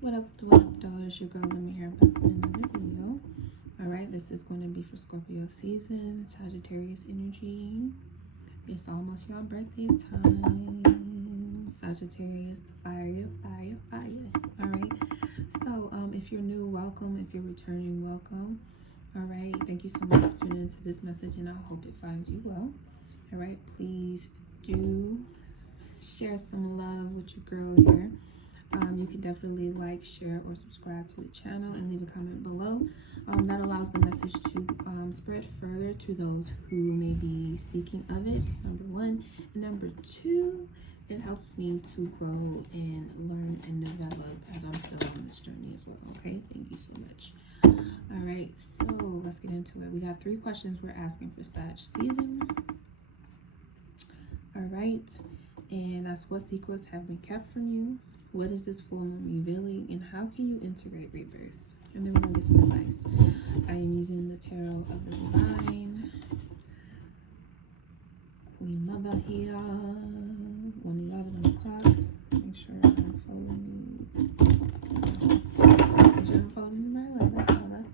What up, though? It's your girl, Let Me Hear back with another video. Alright, this is going to be for Scorpio season, Sagittarius energy. It's almost your birthday time. Sagittarius, fire, fire, fire. Alright, so if you're new, welcome. If you're returning, welcome. Alright, thank you so much for tuning into this message, and I hope it finds you well. Alright, please do share some love with your girl here. You can definitely like, share, or subscribe to the channel and leave a comment below. That allows the message to spread further to those who may be seeking of it, number one. And number two, it helps me to grow and learn and develop as I'm still on this journey as well. Okay, thank you so much. All right, so let's get into it. We got 3 questions we're asking for Sag season. All right, and that's: what secrets have been kept from you? What is this full moon revealing, and how can you integrate rebirth? And then we're gonna get some advice. I am using the Tarot of the Divine, Queen Mother here, 111 on the clock. Make sure I'm folding these. Make sure I'm folding them right way. That's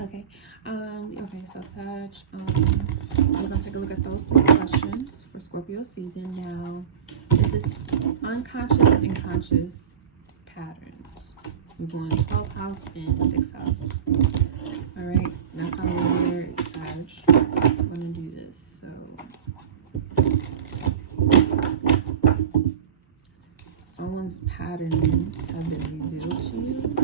okay. Okay, so Sag, we're gonna take a look at those 3 questions for Scorpio season. Now, this is unconscious and conscious patterns. We're going 12th house and 6th house. All right, that's how we're Sag. I'm gonna do this. So, someone's patterns have been revealed to you.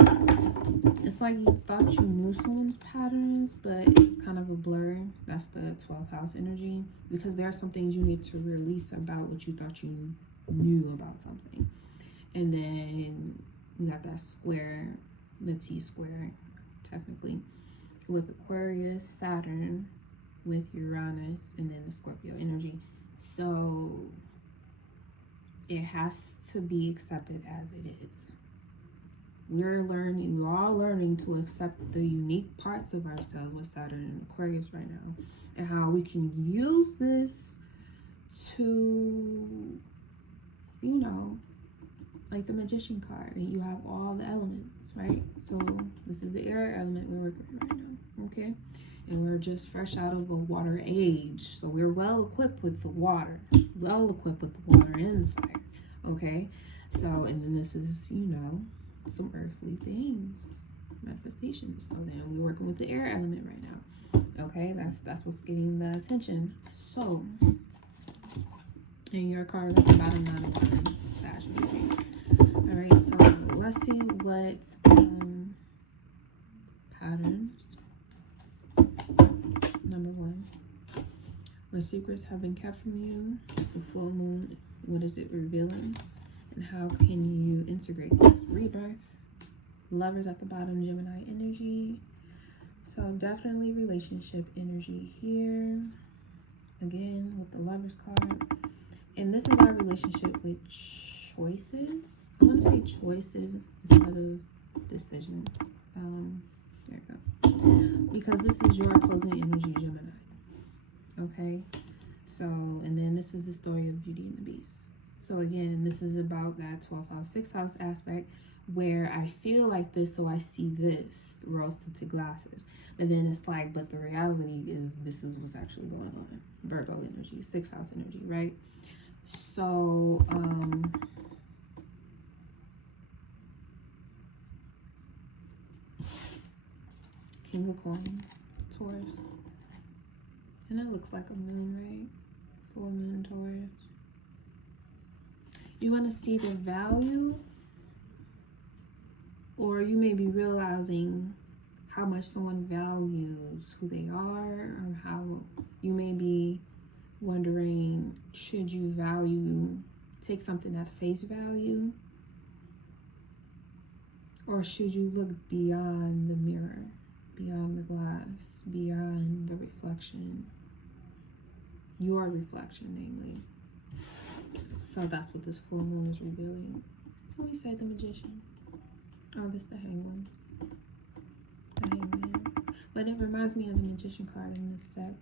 It's like you thought you knew someone's patterns, but it's kind of a blur. That's the 12th house energy, because there are some things you need to release about what you thought you knew about something. And then we got that square, the T square, technically, with Aquarius, Saturn, with Uranus, and then the Scorpio energy. So it has to be accepted as it is. We're all learning to accept the unique parts of ourselves with Saturn and Aquarius right now, and how we can use this to, you know, like the Magician card, and you have all the elements, right? So this is the air element we're working with right now, okay? And we're just fresh out of a water age, so we're well equipped with the water, and the fire, okay? So, and then this is, you know, some earthly things, manifestations. So then we're working with the air element right now, okay? That's what's getting the attention. So, and your card at the bottom, 9 of Wands, Sag energy. All right, so let's see what patterns. Number 1, what secrets have been kept from you? The full moon, what is it revealing? And how can you integrate this? Rebirth. Lovers at the bottom, Gemini energy. So definitely relationship energy here. Again, with the Lovers card. And this is our relationship with choices. I want to say choices instead of decisions. There you go. Because this is your opposing energy, Gemini. Okay? So, and then this is the story of Beauty and the Beast. So again, this is about that 12th house, 6th house aspect, where I feel like this, so I see this, rose-tinted glasses. But then it's like, but the reality is this is what's actually going on. Virgo energy, 6th house energy, right? So, King of Coins, Taurus. And it looks like a moon, right? Full moon, Taurus. You want to see the value, or you may be realizing how much someone values who they are, or how you may be wondering, should you take something at face value, or should you look beyond the mirror, beyond the glass, beyond the reflection, your reflection, namely. So that's what this full moon is revealing. Can we say the Magician? Oh, this the Hangman. The Hangman. But it reminds me of the Magician card in this deck.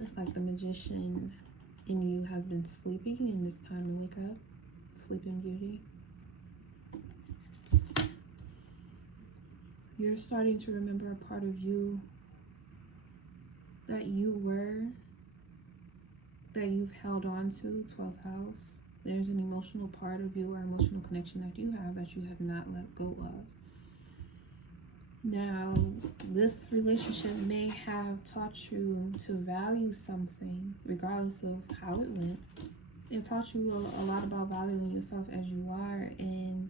It's like the Magician in you has been sleeping, and it's time to wake up. Sleeping Beauty. You're starting to remember a part of you that you've held on to, 12th house. There's an emotional part of you or emotional connection that you have not let go of. Now, this relationship may have taught you to value something, regardless of how it went. It taught you a lot about valuing yourself as you are, and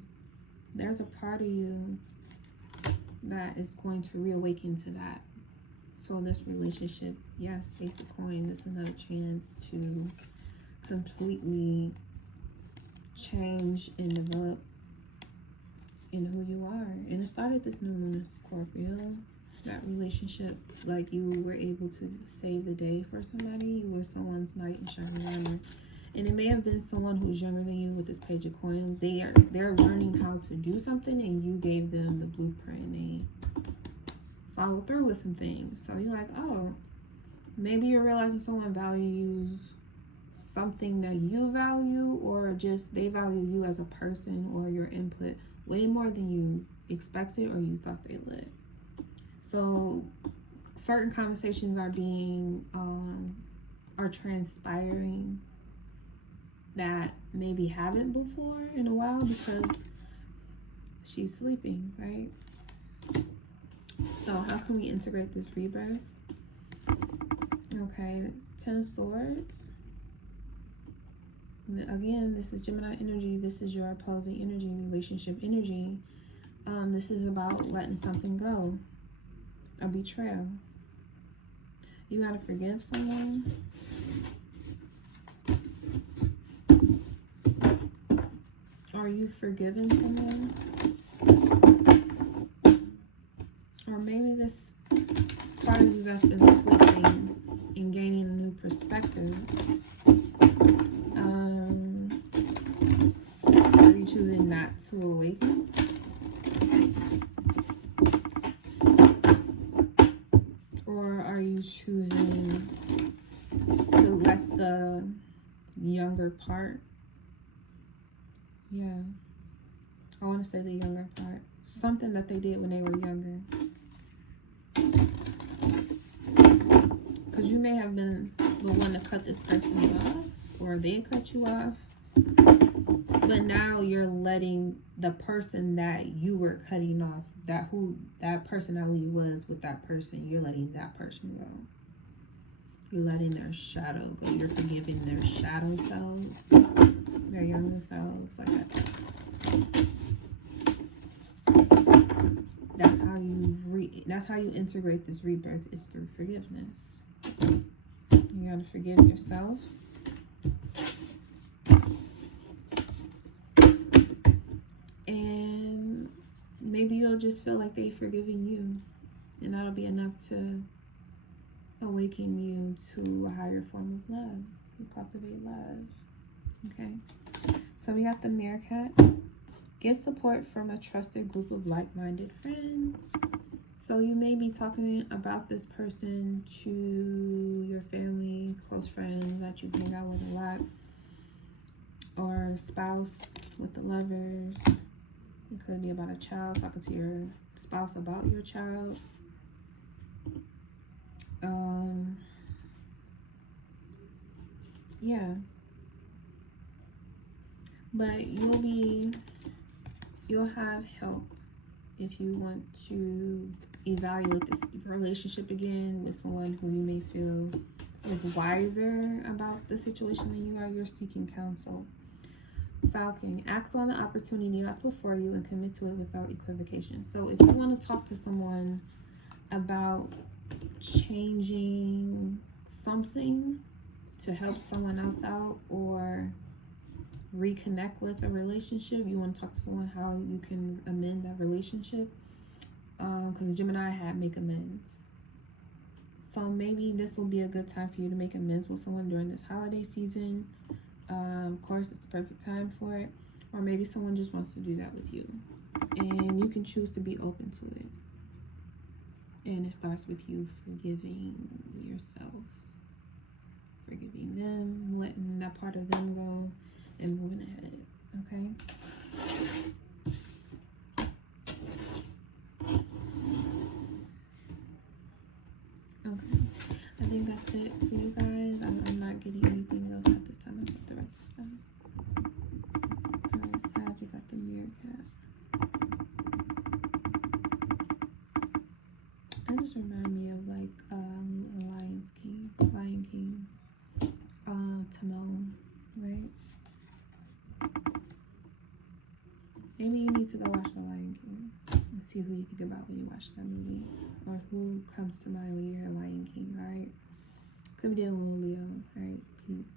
there's a part of you that is going to reawaken to that. So this relationship, yes, Ace of Coins, this is another chance to completely change and develop in who you are. And it started this new moon in Scorpio. That relationship, like you were able to save the day for somebody. You were someone's knight in shining armor. And it may have been someone who's younger than you with this Page of Coins. They're learning how to do something, and you gave them the blueprint, and they follow through with some things. So you're like, oh, maybe you're realizing someone values something that you value, or just they value you as a person or your input way more than you expected or you thought they would. So certain conversations are transpiring that maybe haven't before in a while because she's sleeping, right? So how can we integrate this rebirth? Okay, 10 of Swords. Again, this is Gemini energy. This is your opposing energy, relationship energy. This is about letting something go. A betrayal. You gotta forgive someone. Are you forgiving someone? Or maybe this part of you that's been sleeping and gaining a new perspective. Are you choosing not to awaken? Or are you choosing to let the younger part? Yeah, I want to say the younger part. Something that they did when they were younger. Because you may have been the one to cut this person off, or they cut you off. But now you're letting the person that you were cutting off, that personality was with that person, you're letting that person go. You're letting their shadow go. You're forgiving their shadow selves, their younger selves, like that. That's how you integrate this rebirth, is through forgiveness. You gotta forgive yourself. And maybe you'll just feel like they've forgiven you, and that'll be enough to awaken you to a higher form of love. You cultivate love. Okay, so we got the Meerkat. Get support from a trusted group of like-minded friends. So you may be talking about this person to your family, close friends that you hang out with a lot, or spouse with the lovers. It could be about a child, talking to your spouse about your child. Yeah. But you'll have help if you want to evaluate this relationship again with someone who you may feel is wiser about the situation than you are. You're seeking counsel. Falcon, act on the opportunity that's before you and commit to it without equivocation. So if you want to talk to someone about changing something to help someone else out, or reconnect with a relationship, you want to talk to someone how you can amend that relationship, because Gemini had make amends. So maybe this will be a good time for you to make amends with someone during this holiday season. Of course, it's the perfect time for it. Or maybe someone just wants to do that with you, and you can choose to be open to it. And it starts with you forgiving yourself, forgiving them, letting that part of them go, and moving ahead. Okay. I think that's it for you guys. I'm not getting anything else at this time. I got the right this time. Alright, Sag, you got the Meerkat. That just remind me of like Lion King, Timon, right? Maybe you need to go watch The Lion King and see who you think about when you watch that movie, or who comes to mind when you hear Lion King. All right, could be a little Leo. All right, peace.